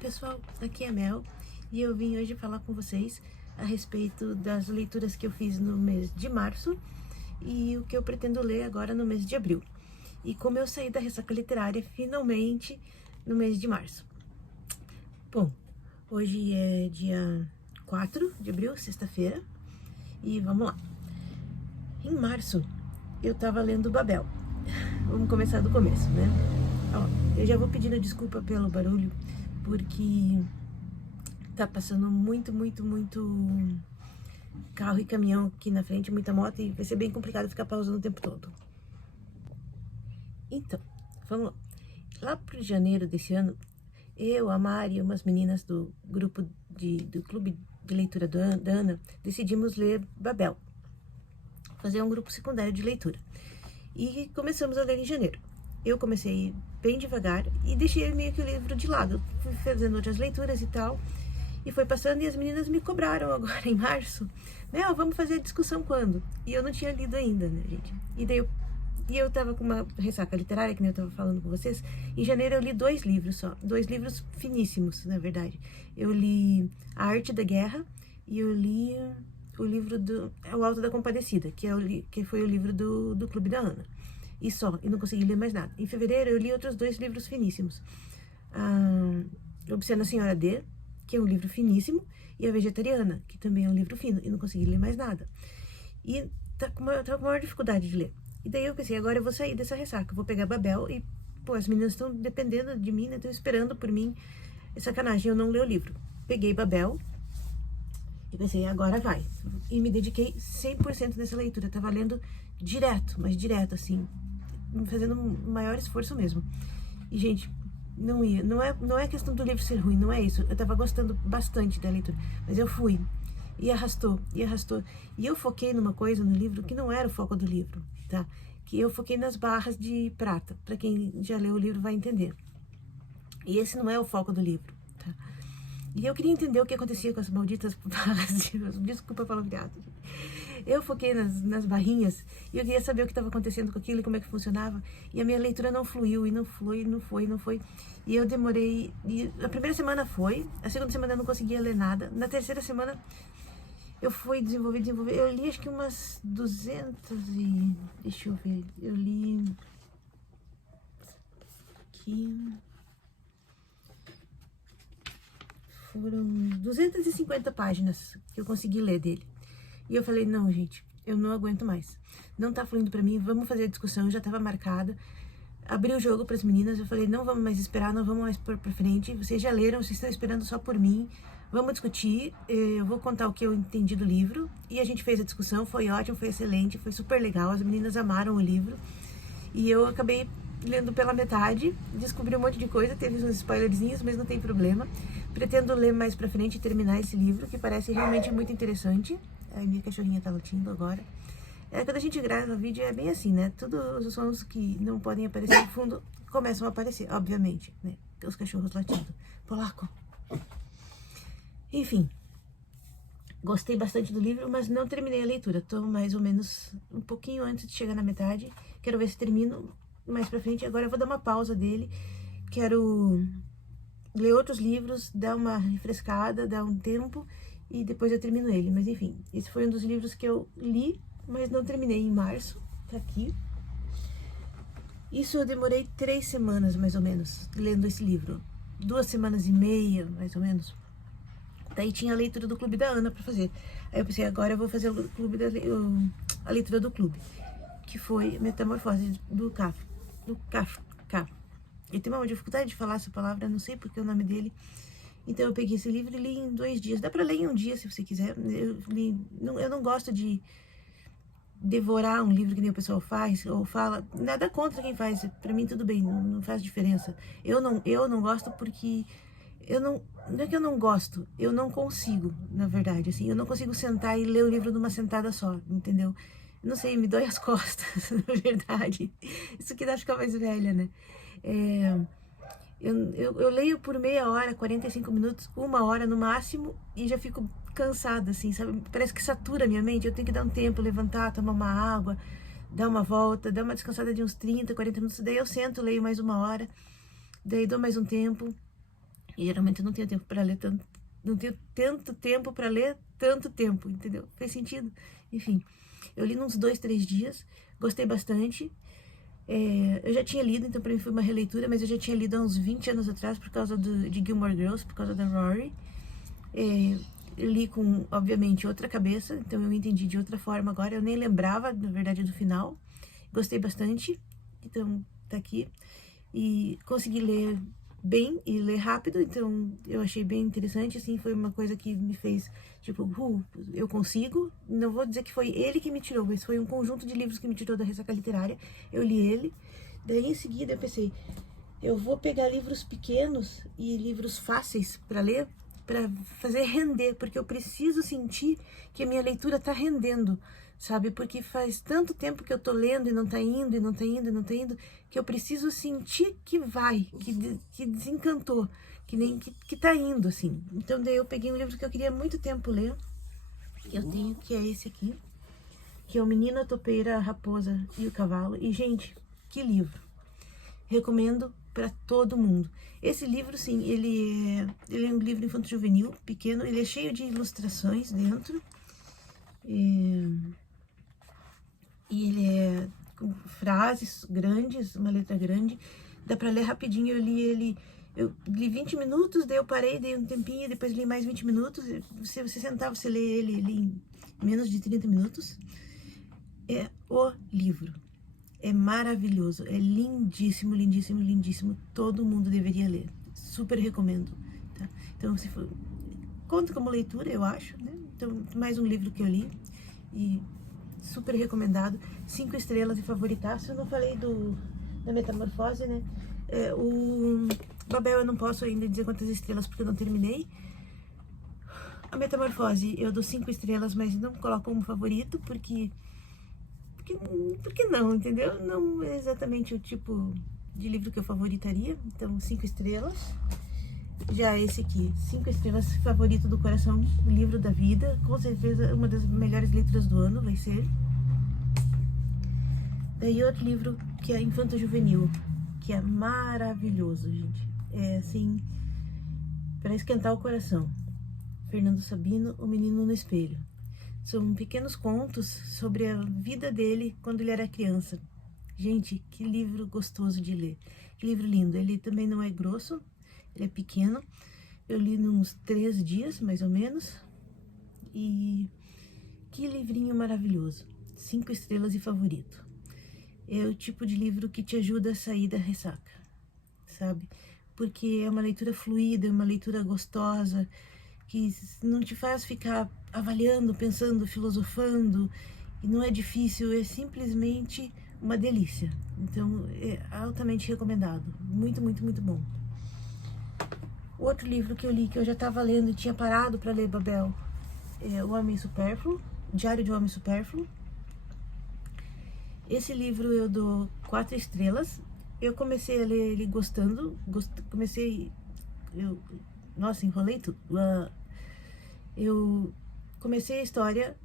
Pessoal, aqui é a Mel e eu vim hoje falar com vocês a respeito das leituras que eu fiz no mês de março e o que eu pretendo ler agora no mês de abril. E como eu saí da ressaca literária finalmente no mês de março. Bom, hoje é dia 4 de abril, sexta-feira, e vamos lá. Em março eu tava lendo Babel. Vamos começar do começo, né? Ó, eu já vou pedindo desculpa pelo barulho, porque tá passando muito carro e caminhão aqui na frente, muita moto, e vai ser bem complicado ficar pausando o tempo todo. Então, vamos lá. Lá pro janeiro desse ano, eu, a Mari e umas meninas do grupo do clube de leitura da Ana, decidimos ler Babel. Fazer um grupo secundário de leitura. E começamos a ler em janeiro. Eu comecei bem devagar e deixei meio que o livro de lado. Fui fazendo outras leituras e tal. E foi passando e as meninas me cobraram agora em março. Mel, vamos fazer a discussão quando? E eu não tinha lido ainda, né, gente? E eu tava com uma ressaca literária, que nem eu tava falando com vocês. Em janeiro eu li 2 livros só. 2 livros finíssimos, na verdade. Eu li A Arte da Guerra e eu li o livro do O Alto da Compadecida, que foi o livro do Clube da Ana. E só, e não consegui ler mais nada. Em fevereiro eu li outros 2 livros finíssimos. Obscena Senhora D, que é um livro finíssimo, e A Vegetariana, que também é um livro fino, e não consegui ler mais nada. E tava com maior dificuldade de ler. E daí eu pensei, agora eu vou sair dessa ressaca, vou pegar Babel e, pô, as meninas estão dependendo de mim, né? Estão esperando por mim. É sacanagem, eu não li o livro. Peguei Babel e pensei, agora vai. E me dediquei 100% nessa leitura. Eu tava lendo direto, mas direto, assim, fazendo um maior esforço mesmo. E, gente, não ia. Não é questão do livro ser ruim, não é isso. Eu tava gostando bastante da leitura, mas eu fui. E arrastou. E eu foquei numa coisa no livro que não era o foco do livro, tá? Que eu foquei nas barras de prata. Pra quem já leu o livro vai entender. E esse não é o foco do livro, tá? E eu queria entender o que acontecia com as malditas barras de... Desculpa o palavreado. Eu foquei nas barrinhas e eu queria saber o que estava acontecendo com aquilo e como é que funcionava. E a minha leitura não fluiu, e não foi. E eu demorei... E a primeira semana foi, a segunda semana eu não conseguia ler nada. Na terceira semana eu fui desenvolver. Eu li acho que umas 200 e... Deixa eu ver. Eu li... Aqui... Foram 250 páginas que eu consegui ler dele. E eu falei, não, gente, eu não aguento mais. Não tá fluindo pra mim, vamos fazer a discussão, já tava marcada. Abri o jogo pras meninas, eu falei, não vamos mais esperar, não vamos mais pôr pra frente. Vocês já leram, vocês estão esperando só por mim. Vamos discutir, eu vou contar o que eu entendi do livro. E a gente fez a discussão, foi ótimo, foi excelente, foi super legal. As meninas amaram o livro. E eu acabei lendo pela metade, descobri um monte de coisa, teve uns spoilerzinhos, mas não tem problema. Pretendo ler mais pra frente e terminar esse livro, que parece realmente muito interessante. A minha cachorrinha tá latindo agora. Quando a gente grava vídeo é bem assim, né? Todos os sons que não podem aparecer no fundo começam a aparecer, obviamente, né? Os cachorros latindo. Polaco. Enfim. Gostei bastante do livro, mas não terminei a leitura. Tô mais ou menos um pouquinho antes de chegar na metade. Quero ver se termino mais pra frente. Agora eu vou dar uma pausa dele. Quero ler outros livros, dar uma refrescada, dar um tempo e depois eu termino ele. Mas enfim, esse foi um dos livros que eu li, mas não terminei em março. Tá aqui. Isso eu demorei 3 semanas, mais ou menos, lendo esse livro. 2 semanas e meia, mais ou menos. Daí tinha a leitura do Clube da Ana pra fazer. Aí eu pensei, agora eu vou fazer a leitura do clube, que foi Metamorfose do Kafka. Eu tenho uma dificuldade de falar essa palavra, não sei porque é o nome dele. Então eu peguei esse livro e li em 2 dias. Dá pra ler em um dia, se você quiser. Eu não gosto de devorar um livro que nem o pessoal faz ou fala. Nada contra quem faz, pra mim tudo bem, não faz diferença. Eu não gosto porque não é que eu não gosto, eu não consigo, na verdade, assim, eu não consigo sentar e ler o livro numa sentada só, entendeu? Não sei, me dói as costas, na verdade. Isso que dá pra ficar mais velha, né? Eu leio por meia hora, 45 minutos, 1 hora no máximo, e já fico cansada, assim, sabe? Parece que satura a minha mente, eu tenho que dar um tempo, levantar, tomar uma água, dar uma volta, dar uma descansada de uns 30, 40 minutos, daí eu sento, leio mais 1 hora, daí dou mais um tempo, E geralmente eu não tenho tempo para ler tanto, não tenho tanto tempo para ler tanto tempo, entendeu? Fez sentido? Enfim, eu li uns 2, 3 dias, gostei bastante. Eu já tinha lido, então pra mim foi uma releitura, mas eu já tinha lido há uns 20 anos atrás por causa de Gilmore Girls, por causa da Rory. Eu li com, obviamente, outra cabeça, então eu entendi de outra forma agora. Eu nem lembrava, na verdade, do final. Gostei bastante, então tá aqui. E consegui ler bem e ler rápido, então eu achei bem interessante, assim, foi uma coisa que me fez, tipo, eu consigo. Não vou dizer que foi ele que me tirou, mas foi um conjunto de livros que me tirou da ressaca literária. Eu li ele, daí em seguida eu pensei, eu vou pegar livros pequenos e livros fáceis para ler, para fazer render, porque eu preciso sentir que a minha leitura tá rendendo, sabe? Porque faz tanto tempo que eu tô lendo e não tá indo, e não tá indo, e não tá indo, que eu preciso sentir que vai, que desencantou, que nem que tá indo, assim. Então daí eu peguei um livro que eu queria há muito tempo ler, que eu tenho, que é esse aqui, que é O Menino, a Topeira, a Raposa e o Cavalo. E, gente, que livro! Recomendo para todo mundo. Esse livro, sim, ele é um livro infanto-juvenil, pequeno, ele é cheio de ilustrações dentro. E ele é com frases grandes, uma letra grande, dá para ler rapidinho. Eu li 20 minutos, daí eu parei, dei um tempinho, depois li mais 20 minutos. Se você sentar, você lê ele em menos de 30 minutos. É o livro. É maravilhoso, é lindíssimo, lindíssimo, lindíssimo. Todo mundo deveria ler. Super recomendo. Tá? Então, se for, conta como leitura, eu acho, né? Então, mais um livro que eu li e super recomendado. 5 estrelas e favoritaço. Eu não falei da Metamorfose, né? O Babel eu não posso ainda dizer quantas estrelas porque eu não terminei. A Metamorfose eu dou 5 estrelas, mas não coloco como favorito porque não, entendeu? Não é exatamente o tipo de livro que eu favoritaria. Então, 5 estrelas. Já esse aqui, 5 estrelas, favorito do coração, livro da vida. Com certeza, uma das melhores leituras do ano vai ser. Daí outro livro que é Infanto Juvenil, que é maravilhoso, gente. É assim, para esquentar o coração. Fernando Sabino, O Menino no Espelho. São pequenos contos sobre a vida dele quando ele era criança. Gente, que livro gostoso de ler. Que livro lindo. Ele também não é grosso, ele é pequeno. Eu li uns 3 dias, mais ou menos. E que livrinho maravilhoso. 5 estrelas e favorito. É o tipo de livro que te ajuda a sair da ressaca, sabe? Porque é uma leitura fluida, é uma leitura gostosa, que não te faz ficar avaliando, pensando, filosofando, e não é difícil, é simplesmente uma delícia. Então, é altamente recomendado. Muito, muito, muito bom. Outro livro que eu li, que eu já estava lendo e tinha parado para ler, Babel, é O Homem Supérfluo, Diário de um Homem Supérfluo. Esse livro eu dou 4 estrelas. Eu comecei a ler ele gostando, nossa, enrolei tudo. Eu comecei a história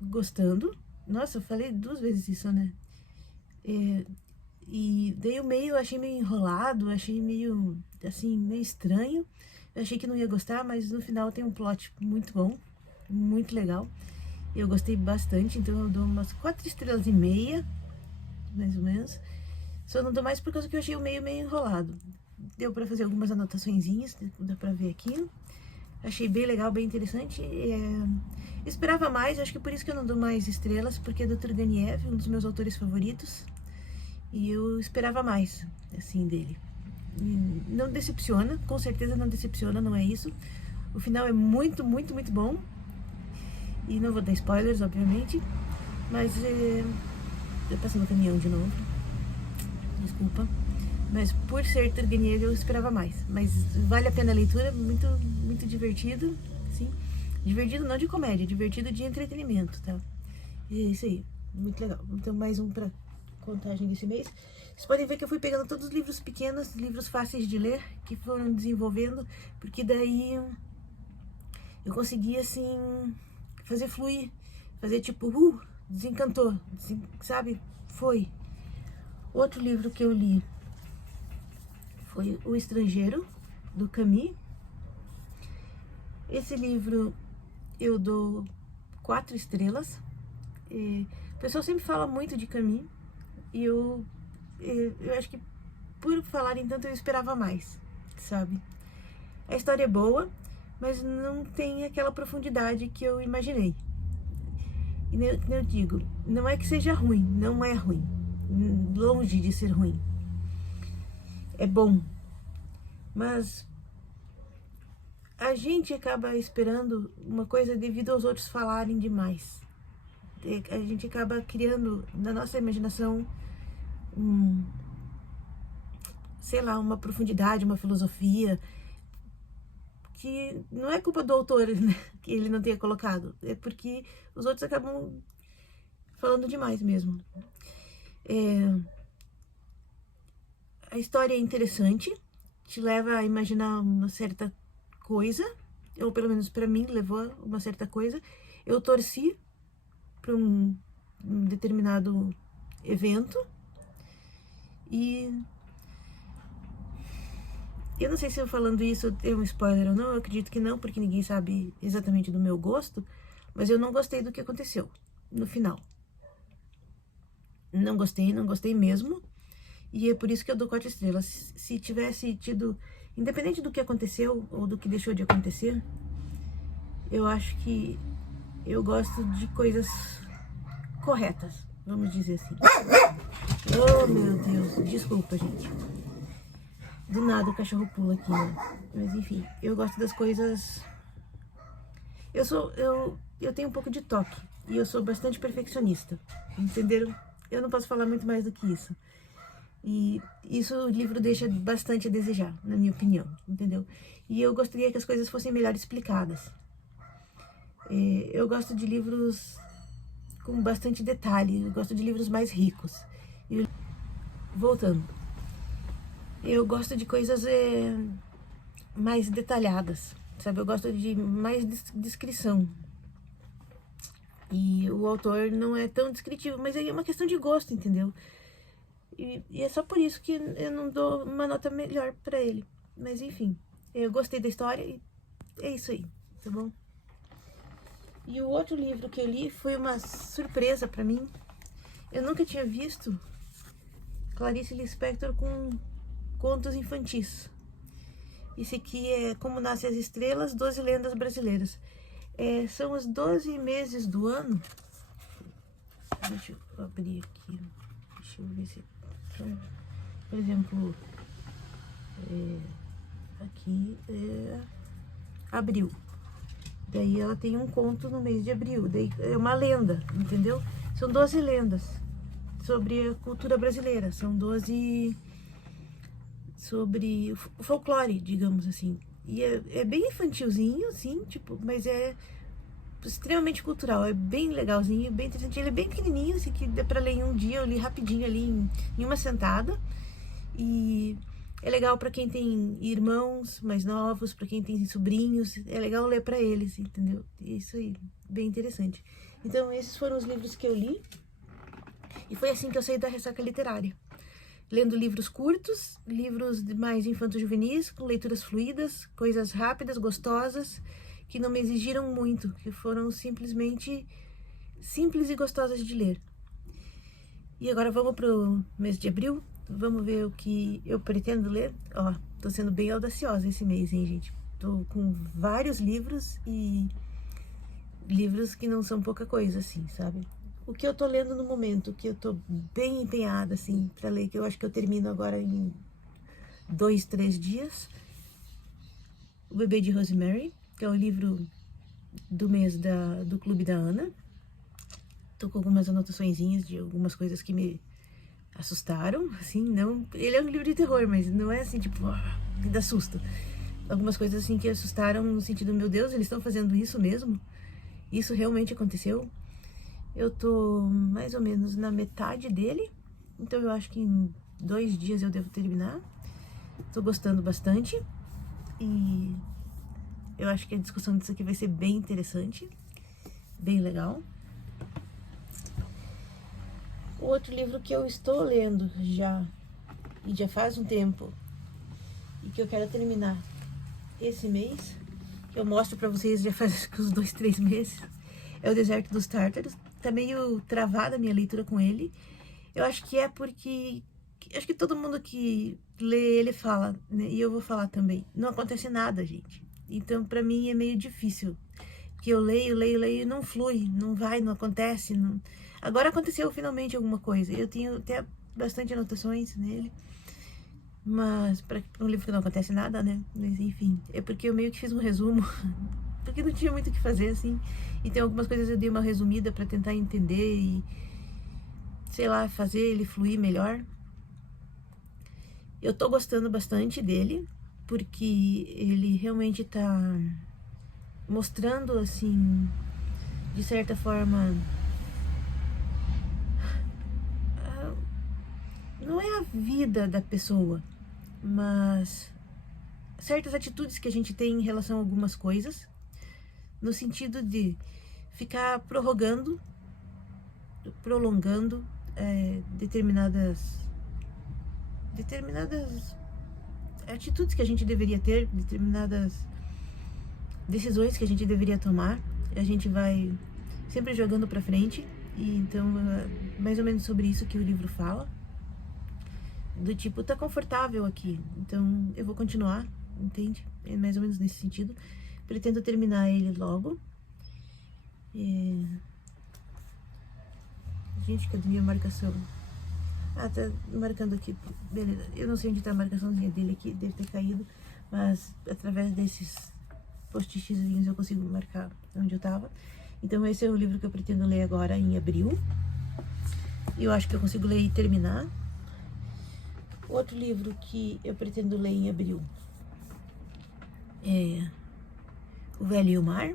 gostando. Nossa, eu falei 2 vezes isso, né? E daí o meio eu achei meio enrolado, achei meio, assim, meio estranho. Eu achei que não ia gostar, mas no final tem um plot muito bom, muito legal. Eu gostei bastante, então eu dou umas 4 estrelas e meia, mais ou menos. Só não dou mais por causa que eu achei o meio enrolado. Deu pra fazer algumas anotaçõezinhas, dá pra ver aqui. Achei bem legal, bem interessante. Esperava mais, acho que por isso que eu não dou mais estrelas, porque é do Turgenev, um dos meus autores favoritos. E eu esperava mais, assim, dele. E não decepciona, com certeza não decepciona, não é isso. O final é muito, muito, muito bom. E não vou dar spoilers, obviamente. Mas tô passando o caminhão de novo. Desculpa. Mas por ser Turgenev eu esperava mais. Mas vale a pena a leitura, muito, muito divertido, sim. Divertido não de comédia, divertido de entretenimento, tá? E é isso aí, muito legal. Então mais um pra contagem desse mês. Vocês podem ver que eu fui pegando todos os livros pequenos, livros fáceis de ler, que foram desenvolvendo, porque daí eu consegui, assim, fazer fluir, fazer tipo, desencantou, sabe? Foi. Outro livro que eu li foi O Estrangeiro, do Camus. Esse livro eu dou 4 estrelas. O pessoal sempre fala muito de Camus e eu acho que por falarem tanto eu esperava mais, sabe? A história é boa, mas não tem aquela profundidade que eu imaginei. E eu digo, não é que seja ruim, não é ruim, longe de ser ruim. É bom, mas a gente acaba esperando uma coisa devido aos outros falarem demais. A gente acaba criando na nossa imaginação sei lá, uma profundidade, uma filosofia que não é culpa do autor, né, que ele não tenha colocado, é porque os outros acabam falando demais mesmo. A história é interessante, te leva a imaginar uma certa coisa, ou pelo menos para mim levou uma certa coisa. Eu torci para um determinado evento e eu não sei se eu falando isso é um spoiler ou não, eu acredito que não, porque ninguém sabe exatamente do meu gosto, mas eu não gostei do que aconteceu no final. Não gostei mesmo, e é por isso que eu dou 4 estrelas. Se tivesse tido, independente do que aconteceu ou do que deixou de acontecer, eu acho que eu gosto de coisas corretas, vamos dizer assim. Oh, meu Deus, desculpa, gente. Do nada o cachorro pula aqui, né? Mas enfim, eu gosto das coisas... Eu tenho um pouco de toque e eu sou bastante perfeccionista, entenderam? Eu não posso falar muito mais do que isso. E isso o livro deixa bastante a desejar, na minha opinião, entendeu? E eu gostaria que as coisas fossem melhor explicadas. Eu gosto de livros com bastante detalhe, eu gosto de livros mais ricos. E, voltando, eu gosto de coisas mais detalhadas, sabe? Eu gosto de mais descrição. E o autor não é tão descritivo, mas aí é uma questão de gosto, entendeu? E é só por isso que eu não dou uma nota melhor pra ele. Mas enfim, eu gostei da história e é isso aí, tá bom? E o outro livro que eu li foi uma surpresa pra mim. Eu nunca tinha visto Clarice Lispector com contos infantis. Esse aqui é Como Nascem as Estrelas, 12 Lendas Brasileiras. São os 12 meses do ano. Deixa eu abrir aqui. Deixa eu ver se... Por exemplo, aqui é abril. Daí ela tem um conto no mês de abril. Daí é uma lenda, entendeu? São 12 lendas sobre a cultura brasileira. São 12... sobre o folclore, digamos assim. E é bem infantilzinho, assim, tipo, mas é extremamente cultural, é bem legalzinho, bem interessante. Ele é bem pequenininho, assim, que dá pra ler em um dia, eu li rapidinho ali em uma sentada. E é legal pra quem tem irmãos mais novos, pra quem tem sobrinhos, é legal ler pra eles, entendeu? Isso aí, bem interessante. Então, esses foram os livros que eu li, e foi assim que eu saí da ressaca literária. Lendo livros curtos, livros mais infanto-juvenis, com leituras fluídas, coisas rápidas, gostosas, que não me exigiram muito, que foram simplesmente simples e gostosas de ler. E agora vamos pro mês de abril, vamos ver o que eu pretendo ler. Ó, tô sendo bem audaciosa esse mês, hein, gente? Tô com vários livros e livros que não são pouca coisa, assim, sabe? O que eu tô lendo no momento, que eu tô bem empenhada, assim, pra ler, que eu acho que eu termino agora em 2, 3 dias. O Bebê de Rosemary, que é o livro do mês do Clube da Ana. Tô com algumas anotaçõezinhas de algumas coisas que me assustaram, assim, não... Ele é um livro de terror, mas não é assim, tipo, que dá susto. Algumas coisas, assim, que assustaram no sentido, meu Deus, eles estão fazendo isso mesmo? Isso realmente aconteceu? Eu tô mais ou menos na metade dele, então eu acho que em 2 dias eu devo terminar. Tô gostando bastante e eu acho que a discussão disso aqui vai ser bem interessante, bem legal. O outro livro que eu estou lendo já, e já faz um tempo, e que eu quero terminar, esse mês, que eu mostro pra vocês já faz uns 2, 3 meses, é o Deserto dos Tártaros. Tá meio travada a minha leitura com ele. Eu acho que é porque... Acho que todo mundo que lê ele fala, né? E eu vou falar também. Não acontece nada, gente. Então, pra mim, é meio difícil. Porque eu leio e não flui, não vai, não acontece. Não... Agora aconteceu finalmente alguma coisa. Eu tenho até bastante anotações nele. Mas, para um livro que não acontece nada, né? Mas, enfim, é porque eu meio que fiz um resumo. Porque não tinha muito o que fazer, assim. E tem algumas coisas eu dei uma resumida pra tentar entender e, sei lá, fazer ele fluir melhor. Eu tô gostando bastante dele, porque ele realmente tá mostrando, assim, de certa forma, não é a vida da pessoa, mas certas atitudes que a gente tem em relação a algumas coisas, no sentido de ficar prolongando determinadas atitudes que a gente deveria ter, determinadas decisões que a gente deveria tomar. A gente vai sempre jogando pra frente. E então, mais ou menos sobre isso que o livro fala. Do tipo, tá confortável aqui, então eu vou continuar, entende? É mais ou menos nesse sentido. Pretendo terminar ele logo. Gente, cadê minha marcação? Ah, tá marcando aqui, beleza. Eu não sei onde tá a marcaçãozinha dele aqui, deve ter caído, mas através desses post-itzinhos eu consigo marcar onde eu tava. Então esse é o livro que eu pretendo ler agora em abril. E eu acho que eu consigo ler e terminar. Outro livro que eu pretendo ler em abril é O Velho e o Mar.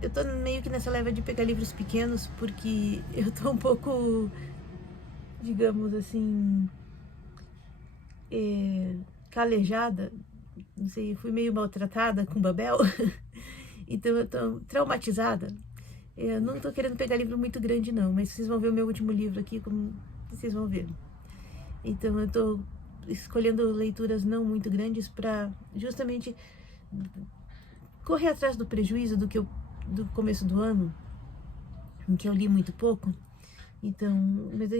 Eu tô meio que nessa leva de pegar livros pequenos, porque eu tô um pouco, digamos assim, calejada, não sei, fui meio maltratada com Babel, então eu tô traumatizada. Eu não tô querendo pegar livro muito grande não, mas vocês vão ver o meu último livro aqui, como vocês vão ver. Então eu tô escolhendo leituras não muito grandes para justamente correr atrás do prejuízo do começo do ano, em que eu li muito pouco. Então, mas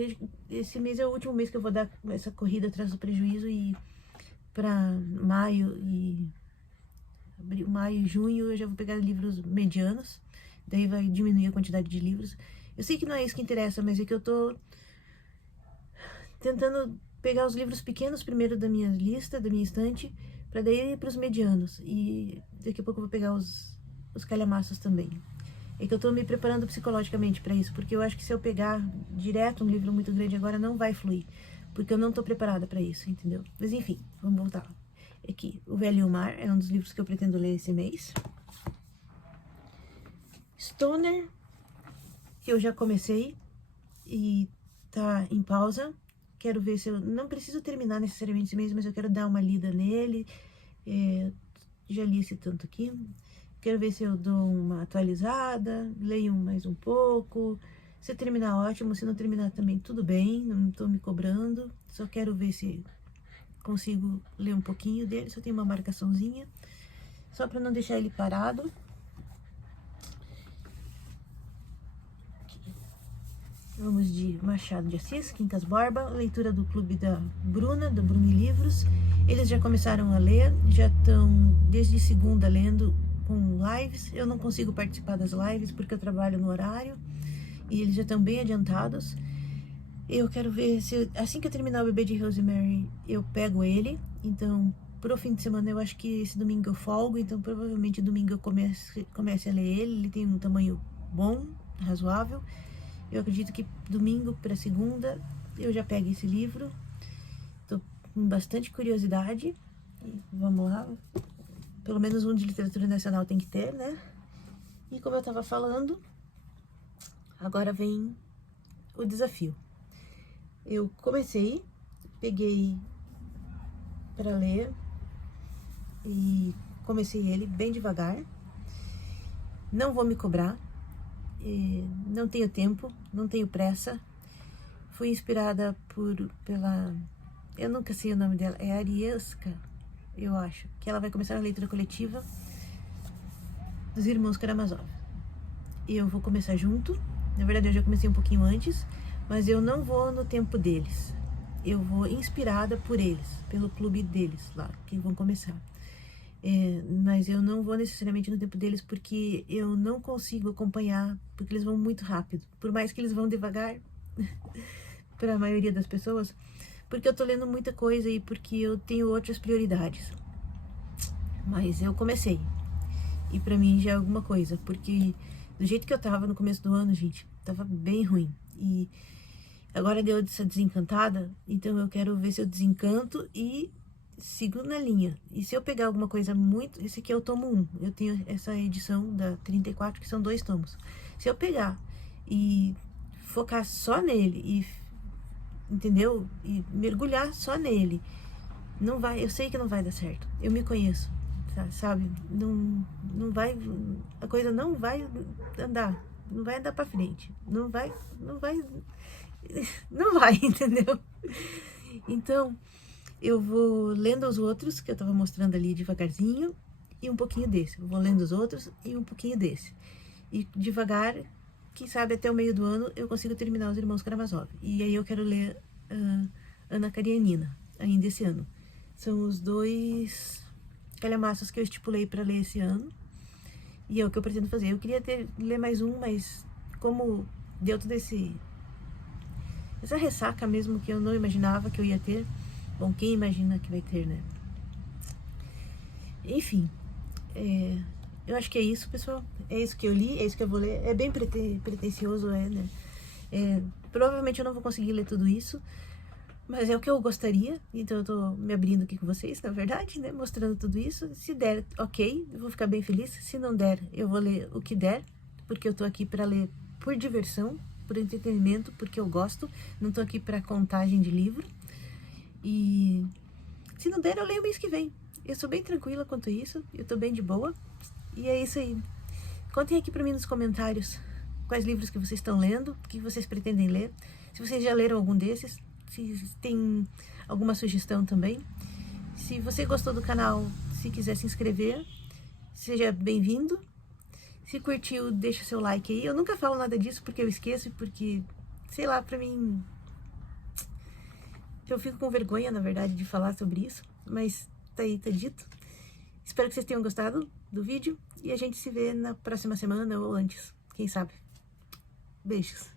esse mês é o último mês que eu vou dar essa corrida atrás do prejuízo, e para maio e junho eu já vou pegar livros medianos, daí vai diminuir a quantidade de livros. Eu sei que não é isso que interessa, mas é que eu tô tentando pegar os livros pequenos primeiro da minha lista, da minha estante, para daí ir pros medianos, e daqui a pouco eu vou pegar os calhamaços também. É que eu tô me preparando psicologicamente para isso, porque eu acho que se eu pegar direto um livro muito grande agora não vai fluir, porque eu não tô preparada para isso, entendeu? Mas enfim, vamos voltar. Aqui, O Velho e o Mar é um dos livros que eu pretendo ler esse mês. Stoner, que eu já comecei e tá em pausa. Quero ver se eu... Não preciso terminar necessariamente esse mês, mas eu quero dar uma lida nele. Já li esse tanto aqui. Quero ver se eu dou uma atualizada, leio mais um pouco. Se terminar, ótimo. Se não terminar também, tudo bem. Não tô me cobrando. Só quero ver se consigo ler um pouquinho dele. Só tem uma marcaçãozinha, só para não deixar ele parado. Vamos de Machado de Assis, Quincas Borba, leitura do clube da Bruna, do Bruni Livros. Eles já começaram a ler, já estão desde segunda lendo com lives. Eu não consigo participar das lives porque eu trabalho no horário, e eles já estão bem adiantados. Eu quero ver se, assim que eu terminar o Bebê de Rosemary, eu pego ele. Então, pro fim de semana, eu acho que esse domingo eu folgo, então provavelmente domingo eu comece a ler ele. Ele tem um tamanho bom, razoável. Eu acredito que domingo para segunda eu já pego esse livro. Tô com bastante curiosidade. Vamos lá. Pelo menos um de literatura nacional tem que ter, né? E como eu tava falando, agora vem o desafio. Eu comecei, peguei para ler e comecei ele bem devagar. Não vou me cobrar. Não tenho tempo, não tenho pressa. Fui inspirada pela... Eu nunca sei o nome dela, é Arieska. eu acho, que ela vai começar a leitura coletiva dos Irmãos Karamazov. Eu vou começar junto, na verdade eu já comecei um pouquinho antes, mas eu não vou no tempo deles. Eu vou inspirada por eles, pelo clube deles lá, que vão começar. Mas eu não vou necessariamente no tempo deles porque eu não consigo acompanhar, porque eles vão muito rápido. Por mais que eles vão devagar, para a maioria das pessoas, porque eu tô lendo muita coisa e porque eu tenho outras prioridades. Mas eu comecei. E pra mim já é alguma coisa, porque do jeito que eu tava no começo do ano, gente, tava bem ruim. E agora deu essa desencantada, então eu quero ver se eu desencanto e sigo na linha. E se eu pegar alguma coisa muito... Esse aqui é o tomo 1. Eu tenho essa edição da 34, que são 2 tomos. Se eu pegar e focar só nele e... Entendeu? E mergulhar só nele. Não vai... Eu sei que não vai dar certo. Eu me conheço. Sabe? Não vai... A coisa não vai andar. Não vai andar pra frente. Não vai... Não vai, entendeu? Então... Eu vou lendo os outros, que eu tava mostrando ali devagarzinho, e um pouquinho desse. Eu vou lendo os outros e um pouquinho desse. E devagar, quem sabe até o meio do ano, eu consigo terminar os Irmãos Karamazov. E aí eu quero ler Ana Karenina, ainda esse ano. São os 2 calhamaços que eu estipulei para ler esse ano. E é o que eu pretendo fazer. Eu queria ler mais um, mas como deu toda essa ressaca mesmo que eu não imaginava que eu ia ter... Bom, quem imagina que vai ter, né? Enfim, eu acho que é isso, pessoal. É isso que eu li, é isso que eu vou ler. É bem pretencioso, né? Provavelmente eu não vou conseguir ler tudo isso, mas é o que eu gostaria. Então eu tô me abrindo aqui com vocês, na verdade, né? Mostrando tudo isso. Se der, ok, eu vou ficar bem feliz. Se não der, eu vou ler o que der, porque eu tô aqui pra ler por diversão, por entretenimento, porque eu gosto. Não tô aqui pra contagem de livro. E se não der, eu leio mês que vem. Eu sou bem tranquila quanto a isso. Eu tô bem de boa. E é isso aí. Contem aqui pra mim nos comentários quais livros que vocês estão lendo, o que vocês pretendem ler. Se vocês já leram algum desses, se tem alguma sugestão também. Se você gostou do canal, se quiser se inscrever, seja bem-vindo. Se curtiu, deixa seu like aí. Eu nunca falo nada disso porque eu esqueço, porque, sei lá, pra mim... Eu fico com vergonha, na verdade, de falar sobre isso, mas tá aí, tá dito. Espero que vocês tenham gostado do vídeo e a gente se vê na próxima semana ou antes, quem sabe. Beijos.